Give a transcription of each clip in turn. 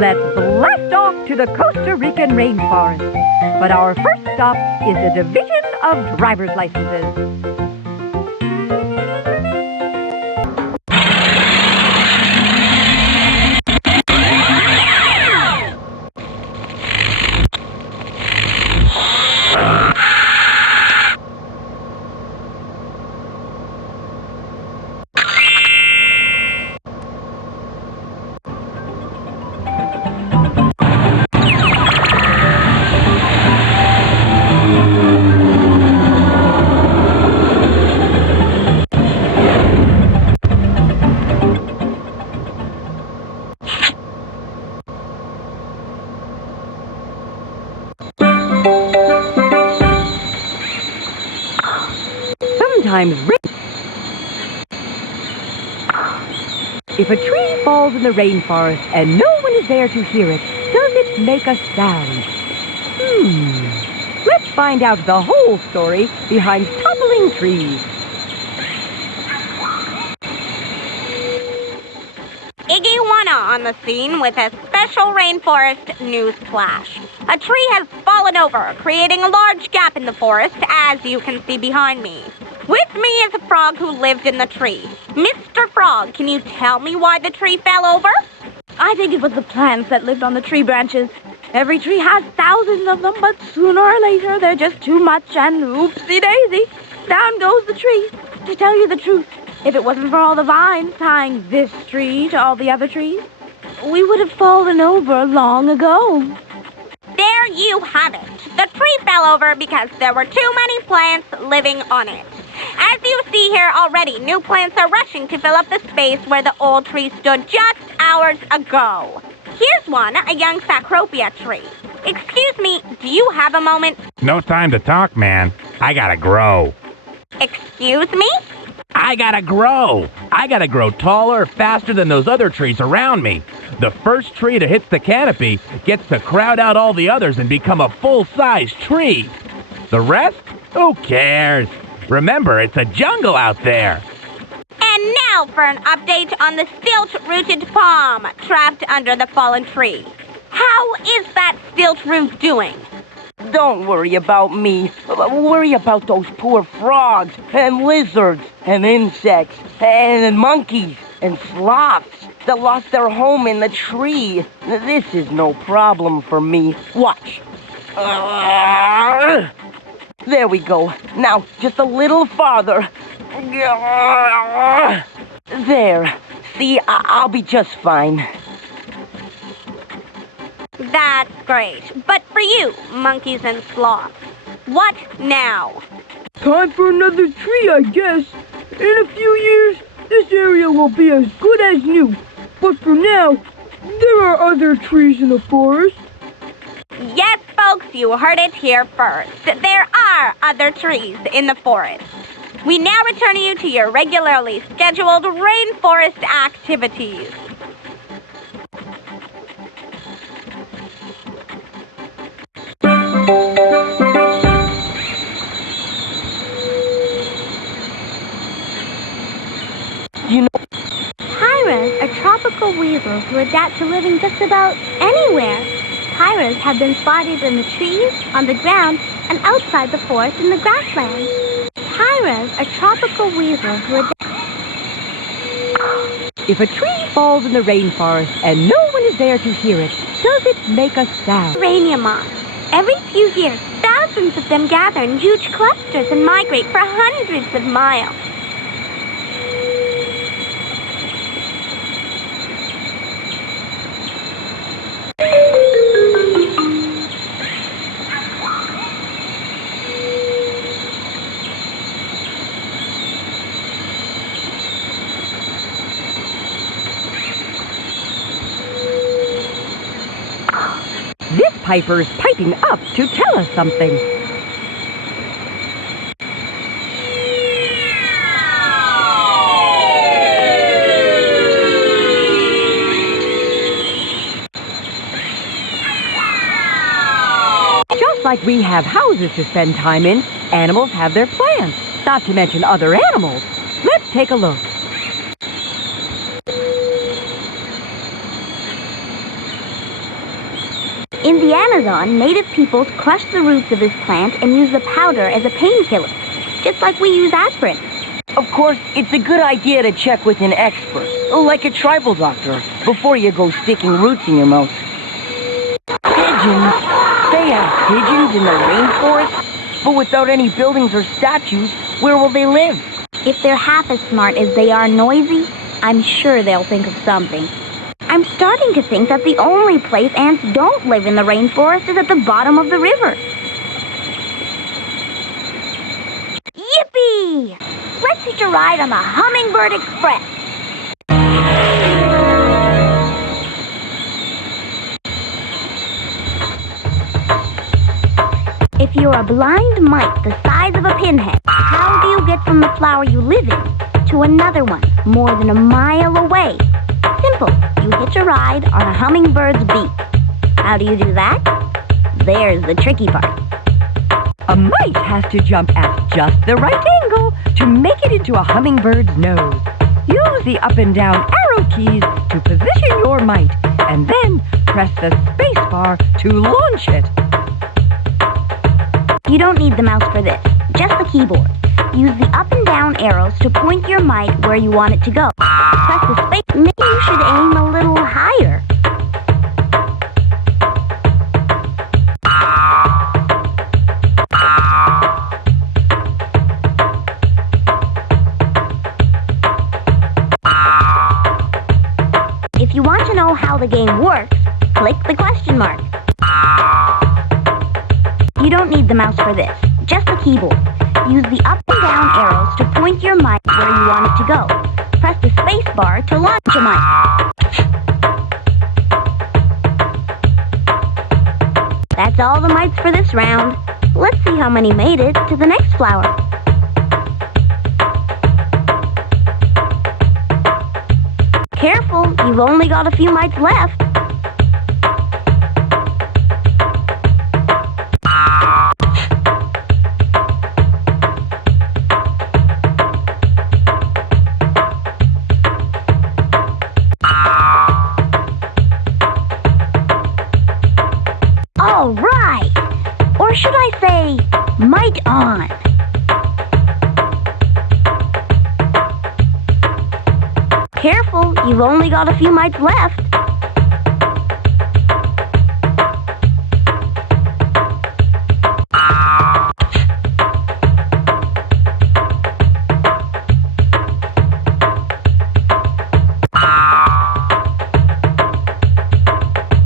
Let's blast off to the Costa Rican rainforest. But our first stop is the Division of Driver's Licenses. Sometimes if a tree falls in the rainforest and no one is there to hear it, does it make a sound? Let's find out the whole story behind toppling trees. Iguana on the scene with a special rainforest news flash. A tree has fallen over, creating a large gap in the forest, as you can see behind me. With me is a frog who lived in the tree. Mr. Frog, can you tell me why the tree fell over? I think it was the plants that lived on the tree branches. Every tree has thousands of them, but sooner or later they're just too much and oopsie-daisy. Down goes the tree. To tell you the truth, if it wasn't for all the vines tying this tree to all the other trees, we would have fallen over long ago. There you have it. The tree fell over because there were too many plants living on it. As you see here already, new plants are rushing to fill up the space where the old tree stood just hours ago. Here's one, a young Sacropia tree. Excuse me, do you have a moment? No time to talk, man. I gotta grow. Excuse me? I gotta grow. I gotta grow taller, faster than those other trees around me. The first tree that hits the canopy gets to crowd out all the others and become a full-size tree. The rest? Who cares? Remember, it's a jungle out there. And now for an update on the stilt-rooted palm trapped under the fallen tree. How is that stilt root doing? Don't worry about me. Worry about those poor frogs and lizards and insects and monkeys and sloths that lost their home in the tree. This is no problem for me. Watch. There we go. Now, just a little farther. There. See, I'll be just fine. That's great. But for you, monkeys and sloths, what now? Time for another tree, I guess. In a few years, this area will be as good as new. But for now, there are other trees in the forest. Yes, folks, you heard it here first. There are other trees in the forest. We now return you to your regularly scheduled rainforest activities. You know, Pyras are tropical weasels who adapt to living just about anywhere. Pyras have been spotted in the trees, on the ground, and outside the forest in the grasslands. Pyras are tropical weasels who adapt. If a tree falls in the rainforest and no one is there to hear it, does it make a sound? Uranium moths. Every few years, thousands of them gather in huge clusters and migrate for hundreds of miles. This piper's piping up to tell us something. Just like we have houses to spend time in, animals have their plants, not to mention other animals. Let's take a look. In the Amazon, native peoples crush the roots of this plant and use the powder as a painkiller, just like we use aspirin. Of course, it's a good idea to check with an expert, like a tribal doctor, before you go sticking roots in your mouth. Pigeons? They have pigeons in the rainforest? But without any buildings or statues, where will they live? If they're half as smart as they are noisy, I'm sure they'll think of something. I'm starting to think that the only place ants don't live in the rainforest is at the bottom of the river. Yippee! Let's hitch a ride on the Hummingbird Express. If you're a blind mite the size of a pinhead, how do you get from the flower you live in to another one more than a mile away? Simple. You hitch a ride on a hummingbird's beak. How do you do that? There's the tricky part. A mite has to jump at just the right angle to make it into a hummingbird's nose. Use the up and down arrow keys to position your mite, and then press the space bar to launch it. You don't need the mouse for this, just the keyboard. Use the up and down arrows to point your mite where you want it to go. Press the space. Maybe you should aim a little higher. If you want to know how the game works, click the question mark. You don't need the mouse for this, just the keyboard. Use the up and down arrows to point your mite where you want it to go. Press the space bar to launch a mite. That's all the mites for this round. Let's see how many made it to the next flower. Careful, you've only got a few mites left. All right! Or should I say, mite on? Careful, you've only got a few mites left.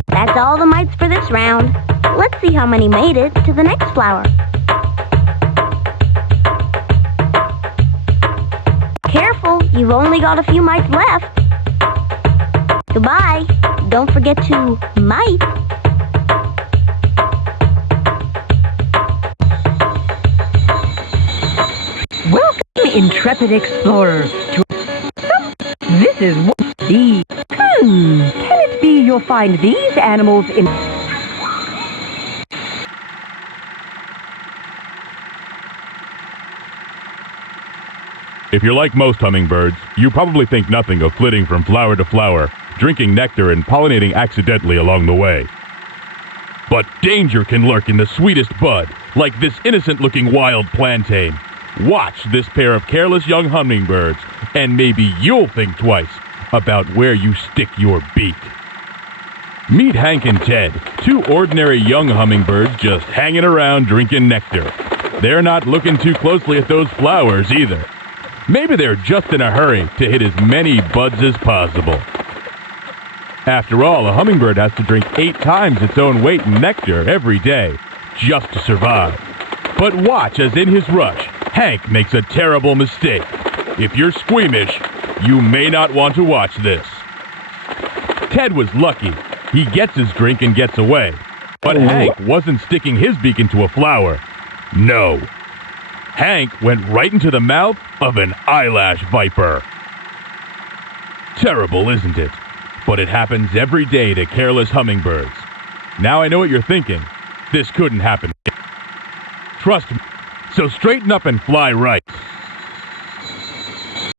That's all the mites for this round. Let's see how many made it to the next flower. Careful, you've only got a few mites left. Goodbye. Don't forget to mite. Welcome, intrepid explorer, to... This is what the... Can it be you'll find these animals in... If you're like most hummingbirds, you probably think nothing of flitting from flower to flower, drinking nectar and pollinating accidentally along the way. But danger can lurk in the sweetest bud, like this innocent-looking wild plantain. Watch this pair of careless young hummingbirds, and maybe you'll think twice about where you stick your beak. Meet Hank and Ted, two ordinary young hummingbirds just hanging around drinking nectar. They're not looking too closely at those flowers either. Maybe they're just in a hurry to hit as many buds as possible. After all, a hummingbird has to drink 8 times its own weight in nectar every day just to survive. But watch as in his rush, Hank makes a terrible mistake. If you're squeamish, you may not want to watch this. Ted was lucky. He gets his drink and gets away. But Hank wasn't sticking his beak into a flower. No. Hank went right into the mouth of an eyelash viper. Terrible, isn't it? But it happens every day to careless hummingbirds. Now I know what you're thinking. This couldn't happen. Trust me. So straighten up and fly right.